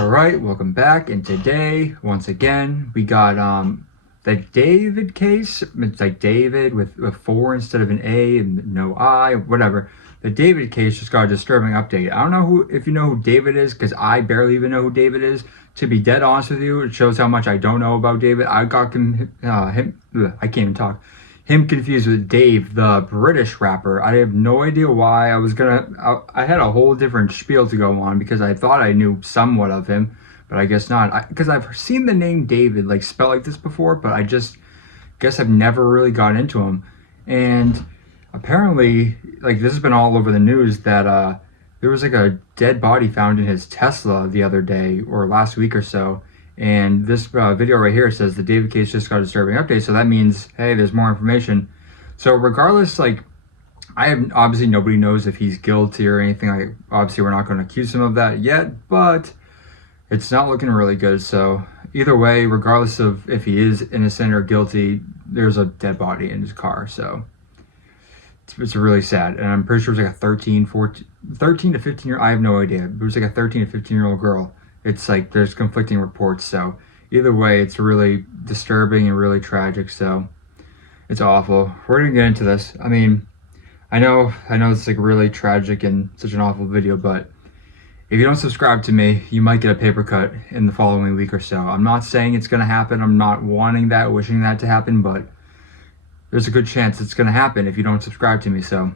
All right, welcome back. And today, once again, we got the David case. It's like David with a 4 instead of an A and no I, whatever. The David case just got a disturbing update. I don't know if you know who David is, because I barely even know who David is. To be dead honest with you, it shows how much I don't know about David. I got I can't even talk. Him confused with Dave, the British rapper. I have no idea why. I had a whole different spiel to go on because I thought I knew somewhat of him, but I guess not. Because I've seen the name David like spelled like this before, but I just guess I've never really got into him. And apparently, like, this has been all over the news that there was like a dead body found in his Tesla the other day or last week or so. And this video right here says the David case just got a disturbing update. So that means, hey, there's more information. So regardless, like, obviously nobody knows if he's guilty or anything. Like, obviously we're not going to accuse him of that yet, but it's not looking really good. So either way, regardless of if he is innocent or guilty, there's a dead body in his car. So it's really sad. And I'm pretty sure it was like a 13 to 15 year, I have no idea. It was like a 13 to 15-year-old girl. It's like there's conflicting reports, so either way it's really disturbing and really tragic. So it's awful. We're gonna get into this. I mean, I know it's like really tragic and such an awful video, but if you don't subscribe to me, you might get a paper cut in the following week or so. I'm not saying it's gonna happen. I'm not wanting that, wishing that to happen, but there's a good chance it's gonna happen if you don't subscribe to me. So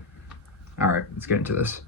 all right, let's get into this.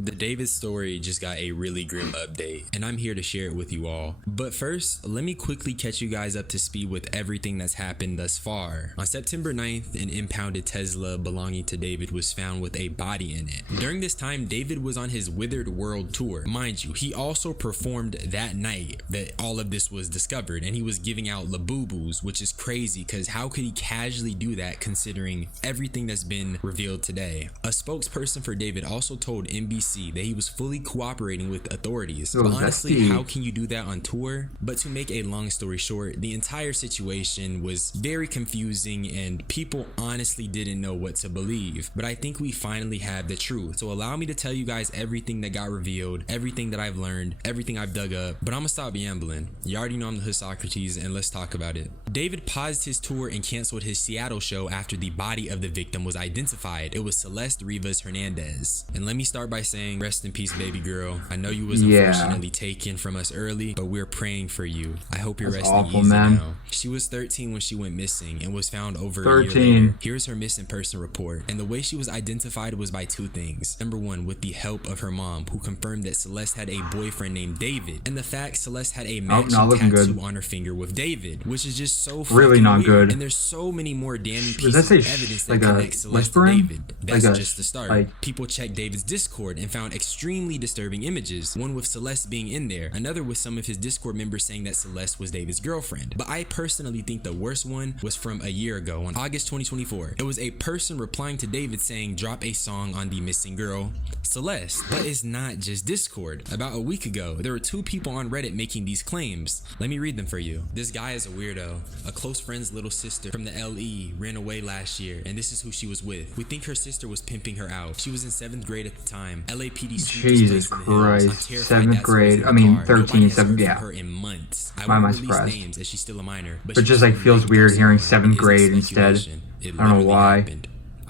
The David story just got a really grim update, and I'm here to share it with you all. But first, let me quickly catch you guys up to speed with everything that's happened thus far. On September 9th, an impounded Tesla belonging to David was found with a body in it. During this time, David was on his Withered World tour. Mind you, he also performed that night that all of this was discovered, and he was giving out Labubu's, which is crazy because how could he casually do that considering everything that's been revealed today? A spokesperson for David also told NBC that he was fully cooperating with authorities. But honestly, how can you do that on tour? But to make a long story short, the entire situation was very confusing and people honestly didn't know what to believe. But I think we finally have the truth. So allow me to tell you guys everything that got revealed, everything that I've learned, everything I've dug up. But I'm gonna stop rambling. You already know I'm the hood Socrates, and let's talk about it. David paused his tour and canceled his Seattle show after the body of the victim was identified. It was Celeste Rivas Hernandez. And let me start by saying, rest in peace, baby girl. I know you was unfortunately taken from us early, but we're praying for you. I hope you're resting easy now. She was 13 when she went missing and was found over a year later. Here's her missing person report. And the way she was identified was by two things. Number one, with the help of her mom, who confirmed that Celeste had a boyfriend named David, and the fact Celeste had a matching tattoo on her finger with David, which is just so really not good. And there's so many more damning pieces of evidence that connect Celeste to David. That's just the start. People checked David's Discord and found extremely disturbing images, one with Celeste being in there, another with some of his Discord members saying that Celeste was David's girlfriend. But I personally think the worst one was from a year ago on August 2024. It was a person replying to David saying drop a song on the missing girl, Celeste. But it's not just Discord. About a week ago, there were two people on Reddit making these claims. Let me read them for you. This guy is a weirdo. A close friend's little sister from the LE ran away last year, and this is who she was with. We think her sister was pimping her out. She was in 7th grade at the time. LAPD. Jesus Christ, 7th grade. I mean, 13, 7th, yeah. Her in months. Why am I surprised? Names as she's still a minor, but just like feels weird hearing 7th grade instead. I don't know why.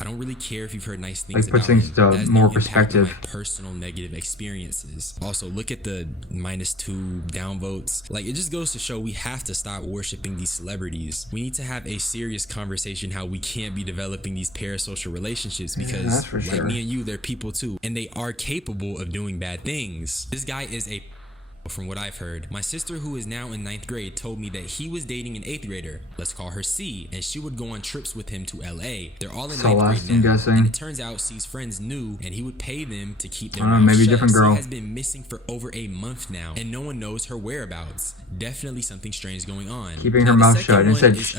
I don't really care if you've heard nice things like, puts things to more perspective. My personal negative experiences. Also, look at the -2 downvotes. Like, it just goes to show we have to stop worshiping these celebrities. We need to have a serious conversation how we can't be developing these parasocial relationships because, like me and you, they're people too, and they are capable of doing bad things. This guy is a from what I've heard. My sister, who is now in 9th grade, told me that he was dating an 8th grader, let's call her C, and she would go on trips with him to LA. They're all in 9th grade now, and it turns out C's friends knew, and he would pay them to keep their mouths maybe shut. Different girl. C has been missing for over a month now, and no one knows her whereabouts. Definitely something strange going on. Keeping her mouth shut. Instead on his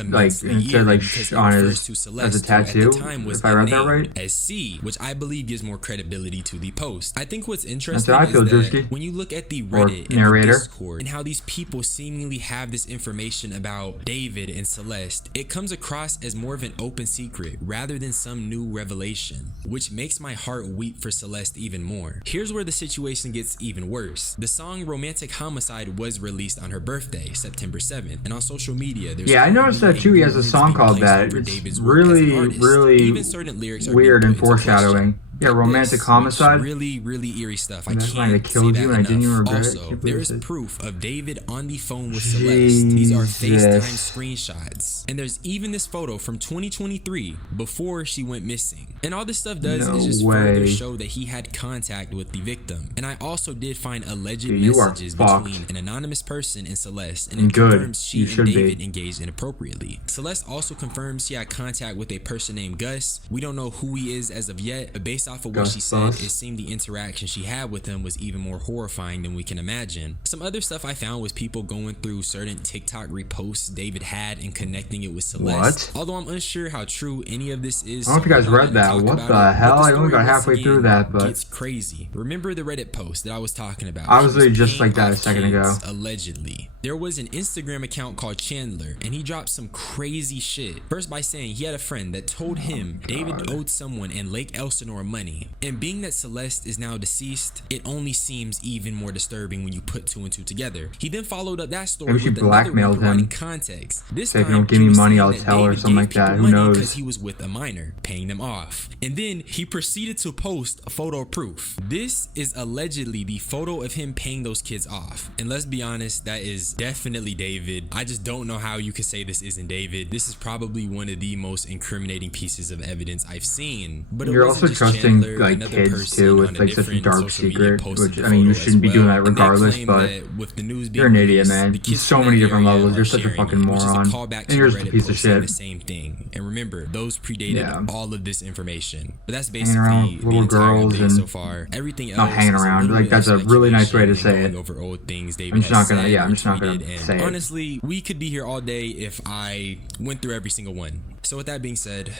as a tattoo. If I read that right. As C, which I believe gives more credibility to the post. I think what's interesting is that when you look at the Reddit narrator. Discord, and how these people seemingly have this information about David and Celeste, it comes across as more of an open secret rather than some new revelation, which makes my heart weep for Celeste even more. Here's where the situation gets even worse. The song Romantic Homicide was released on her birthday, September 7th, and on social media there's I noticed that too. He has a song called that. It's really even certain lyrics are weird and being put into foreshadowing. question. Yeah, Romantic Homicide. Really eerie stuff. I That's why can't they say killed that you and I didn't even enough. regret it. Also, Can't there believe is it. proof of David on the phone with Celeste. These are FaceTime screenshots. And there's even this photo from 2023 before she went missing. And all this stuff does is just further show that he had contact with the victim. And I also did find alleged messages between an anonymous person and Celeste, and it confirms she and David engaged inappropriately. Celeste also confirms she had contact with a person named Gus. We don't know who he is as of yet, but based off of what she said, it seemed the interaction she had with him was even more horrifying than we can imagine. Some other stuff I found was people going through certain TikTok reposts David had and connecting it with Celeste. Although I'm unsure how true any of this is. I don't know if you guys read that. What the hell? I only got halfway through that, but it's crazy. Remember the Reddit post that I was talking about? I was literally just like that a second ago. Allegedly. There was an Instagram account called Chandler, and he dropped some crazy shit. First by saying he had a friend that told him David owed someone in Lake Elsinore money. And being that Celeste is now deceased, it only seems even more disturbing when you put two and two together. He then followed up that story with another one providing context. This time, if you don't give me money, I'll tell her or something like that. Who knows? Because he was with a minor, paying them off. And then he proceeded to post a photo proof. This is allegedly the photo of him paying those kids off. And let's be honest, that is definitely David. I just don't know how you could say this isn't David. This is probably one of the most incriminating pieces of evidence I've seen. But you're also trusting Chandler, like kids too with like such a dark secret, which I mean you shouldn't be doing that regardless. But with the news you're an idiot, man. There's so many different levels. You're such a fucking moron. And you're just a piece of shit. The same thing. And remember, those predated all of this information. But that's basically hanging around little girls and so far. Everything else not hanging around. Like that's a really nice way to say it. Over old things I'm just not gonna. Yeah, I'm just not gonna say it. Honestly, we could be here all day if I went through every single one. So with that being said,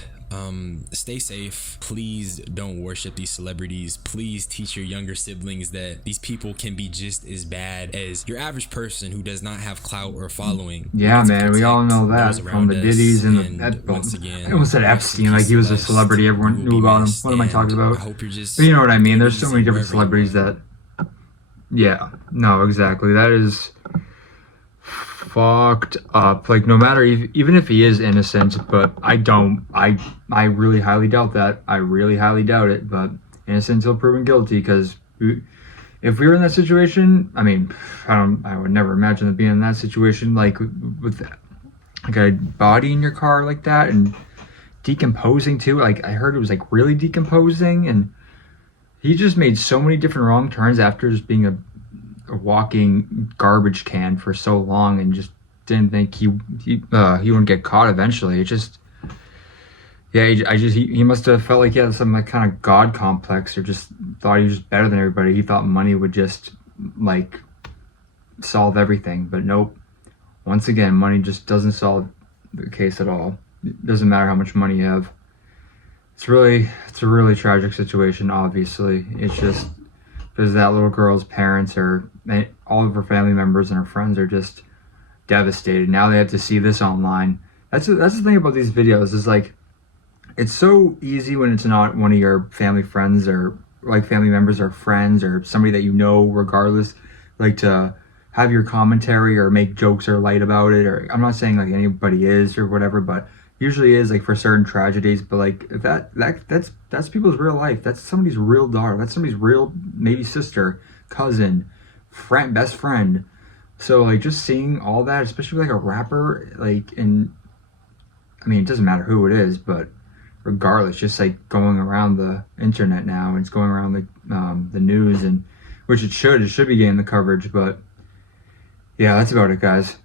stay safe. Please don't worship these celebrities. Please teach your younger siblings that these people can be just as bad as your average person who does not have clout or following. Yeah, man, we all know that from the Diddy's and once again, I almost said Epstein, like he was a celebrity. Everyone knew about him. What am I talking about? I hope you're just. But you know what I mean. There's so many different celebrities that. Yeah, no, exactly. That is fucked up. Like no matter even if he is innocent, but I really highly doubt that. I really highly doubt it. But innocent until proven guilty. Because if we were in that situation, I mean, I would never imagine being in that situation. Like with like a body in your car like that and decomposing too. Like I heard it was like really decomposing, and he just made so many different wrong turns after just being a walking garbage can for so long, and just didn't think he wouldn't get caught eventually. It just, yeah, he must have felt like he had some like kind of god complex, or just thought he was better than everybody. He thought money would just like solve everything, but nope. Once again, money just doesn't solve the case at all. It doesn't matter how much money you have. It's a really tragic situation, obviously. It's just because that little girl's parents all of her family members and her friends are just devastated. Now they have to see this online. That's the thing about these videos is like, it's so easy when it's not one of your family friends or like family members or friends or somebody that you know regardless, like to have your commentary or make jokes or light about it. Or I'm not saying like anybody is or whatever, but usually is like for certain tragedies. But like if that's people's real life. That's somebody's real daughter. That's somebody's real maybe sister, cousin, friend, best friend. So like just seeing all that, especially like a rapper, like, and I mean it doesn't matter who it is, but regardless, just like going around the internet now, and it's going around the news, and which it should be getting the coverage. But yeah, that's about it, guys.